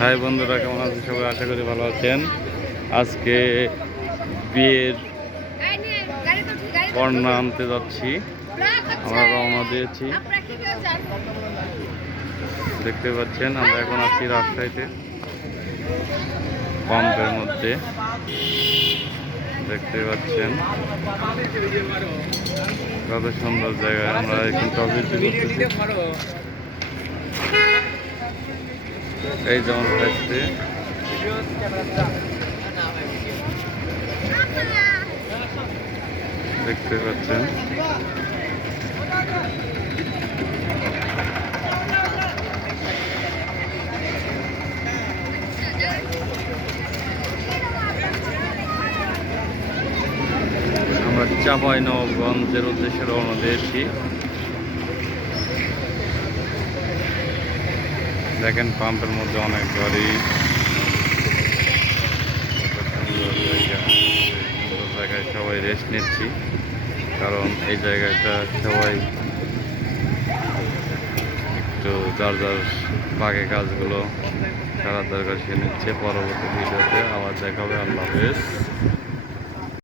High বন্ধুরা, কেমন আছেন সবাই? আশা করি ভালো আছেন। আজকে বিয়ের কর্ণা আনতে যাচ্ছি। আমরা রওনা দিয়েছি। দেখতে পাচ্ছেন, আমরা এখন আছি রাজশাহীতে, পাম্পের মধ্যে। দেখতে পাচ্ছেন, কত সুন্দর জায়গা আমরা এখন টপিক এই যেমন থাকছে দেখতে পাচ্ছেন। আমরা চাপাই নবগঞ্জের উদ্দেশ্যে রওনা দিয়েছি। দেখেন, পাম্পের মধ্যে অনেক গাড়ি। সুন্দর জায়গায় সবাই রেস্ট নিচ্ছি, কারণ এই জায়গাটা সবাই একটু যার যার বাকি কাজগুলো সারা দরকার সে নিচ্ছে। পরবর্তী ভিডিওতে আবার দেখাবে। আল্লাহ হাফেজ।